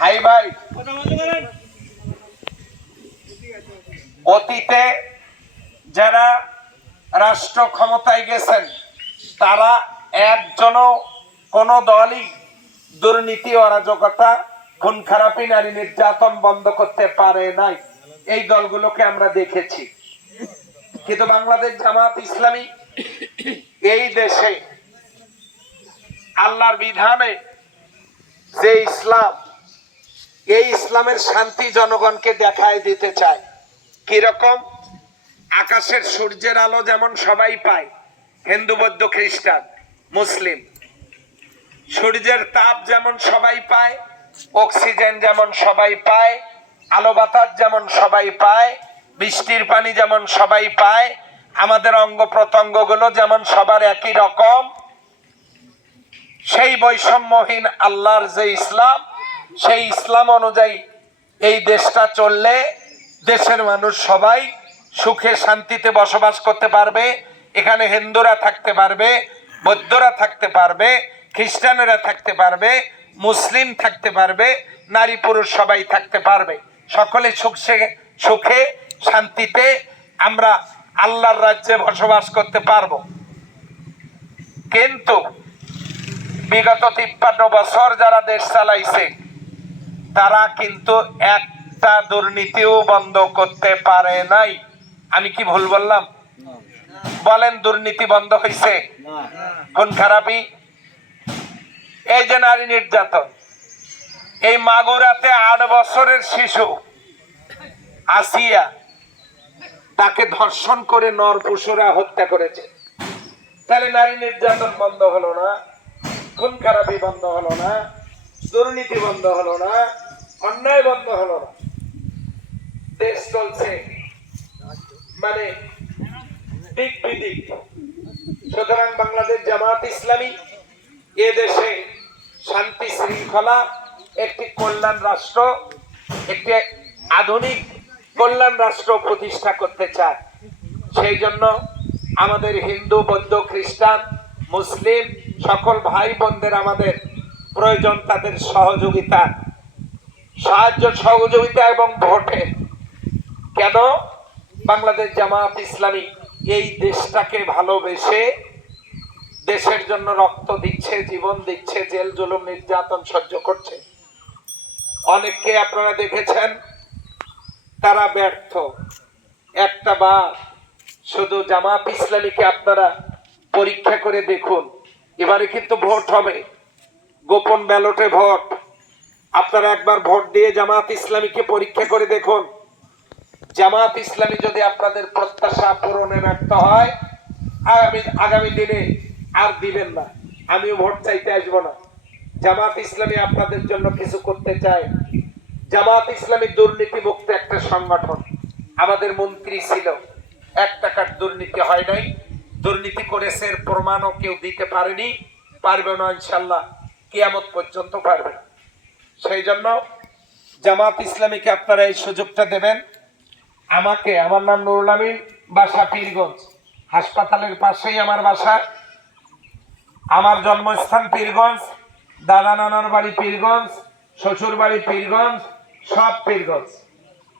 High ভাই। অতীতে যারা রাষ্ট্র ক্ষমতায় গেছেন তারা একজনও কোন দলই দুর্নীতি অরাজকতা খুন খারাপি নারী নির্যাতন বন্ধ করতে পারে নাই। এই দলগুলোকে আমরা দেখেছি। কিন্তু বাংলাদেশ জামাত ইসলামী এই দেশে আল্লাহর বিধানে যে ইসলাম এই ইসলামের শান্তি জনগণকে দেখায় দিতে চায়। কীরকম? আকাশের সূর্যের আলো যেমন সবাই পায়, হিন্দু, বৌদ্ধ, খ্রিস্টান, মুসলিম। সূর্যের তাপ যেমন সবাই পায়, অক্সিজেন যেমন সবাই পায়, আলো বাতাস যেমন সবাই পায়, বৃষ্টির পানি যেমন সবাই পায়, আমাদের অঙ্গ প্রত্যঙ্গগুলো যেমন সবার একই রকম, সেই বৈষম্যহীন আল্লাহর যে ইসলাম সেই ইসলাম অনুযায়ী এই দেশটা চললে দেশের মানুষ সবাই সুখে শান্তিতে বসবাস করতে পারবে, এখানে হিন্দুরা থাকতে পারবে, বৌদ্ধরা থাকতে পারবে, খ্রিস্টানেরা থাকতে পারবে, মুসলিম থাকতে পারবে, নারী পুরুষ সবাই থাকতে পারবে। সকলে সুখে সুখে, শান্তিতে আমরা আল্লাহর রাজ্যে বসবাস করতে পারব। কিন্তু বিগত তিপ্পান্ন বছর যারা দেশ চালাইছে তারা কিন্তু একটা দুর্নীতিও বন্ধ করতে পারে নাই। আমি কি ভুল বললাম? বলেন দুর্নীতি বন্ধ হয়েছে কোন খারাপি এই যে নারী নির্যাতন এই মাগুরাতে আট বছরের শিশু আসিয়া তাকে ধর্ষণ করে নরপুষুরা হত্যা করেছে। তাহলে নারী নির্যাতন বন্ধ হলো না খুন খারাপি বন্ধ হলো না দুর্নীতি বন্ধ হলো না। অন্যায় বন্ধ হলো না। দেশ চলছে। মানে দিক বিদিক। সুতরাং বাংলাদেশ জামাত ইসলামী এ দেশে শান্তি শৃঙ্খলা, একটি কল্যাণ রাষ্ট্র, একটি আধুনিক কল্যাণ রাষ্ট্র প্রতিষ্ঠা করতে চায়। সেই জন্য আমাদের হিন্দু, বৌদ্ধ, খ্রিস্টান, মুসলিম সকল ভাই বোনদের আমাদের প্রয়োজন তাদের সহযোগিতা। সাহায্য, সহযোগিতা এবং ভোটে। কেন? বাংলাদেশ জামাত ইসলামী এই দেশটাকে ভালোবেসে দেশের জন্য রক্ত দিচ্ছে, জীবন দিচ্ছে, জেল, জুলুম, নির্যাতন সহ্য করছে। অনেককে আপনারা দেখেছেন, তারা ব্যর্থ। একটা বার শুধু জামাত ইসলামীকে আপনারা পরীক্ষা করে দেখুন, এবারে কিন্তু ভোট হবে। গোপন ব্যালটে ভোট। আপনারা একবার ভোট দিয়ে জামাত ইসলামীকে পরীক্ষা করে দেখুন। জামাত ইসলামী যদি আপনাদের প্রত্যাশা পূরণে ব্যর্থ হয়, আগামী আগামী দিনে আর দিবেন না। আমিও ভোট চাইতে আসব না। জামাত ইসলামী আপনাদের জন্য কিছু করতে চায়। জামাত ইসলামী দুর্নীতি মুক্ত একটা সংগঠন। আমাদের মন্ত্রী ছিল। এক টাকার দুর্নীতি হয় নাই। দুর্নীতি করেছে প্রমাণও কেউ দিতে পারেনি। পারবে না ইনশাল্লাহ। কিয়ামত পর্যন্ত পারবে না। সেই জন্য জামাত ইসলামীকে আপনারা এই সুযোগটা দেবেন। আমাকে, আমার নাম নুরুল আমিন, বাসা পীরগঞ্জ। হাসপাতালের পাশেই আমার বাসা। আমার জন্মস্থান পীরগঞ্জ দাদা নানার বাড়ি পীরগঞ্জ শ্বশুর বাড়ি পীরগঞ্জ, সব পীরগঞ্জ।